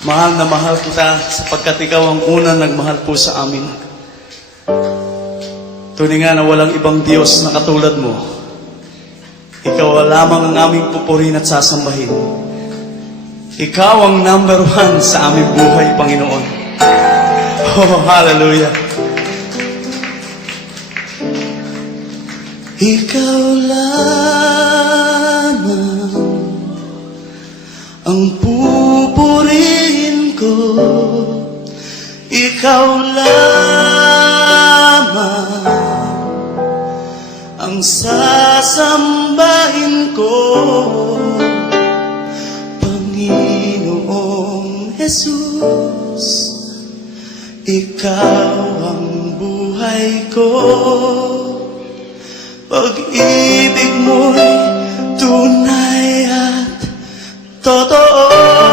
Mahal na mahal kita sapagkat ikaw ang unang nagmahal po sa amin. Tunay nga na walang ibang Diyos na katulad mo. Ikaw lamang ang aming pupurin at sasambahin. Ikaw ang number 1 sa aming buhay, Panginoon. Oh, hallelujah. Ikaw lamang ang pupurihin ko. Ikaw lamang ang sasambahin ko. Panginoong Jesus, ikaw ang buhay ko. Pag-ibig mo'y tunay at totoo.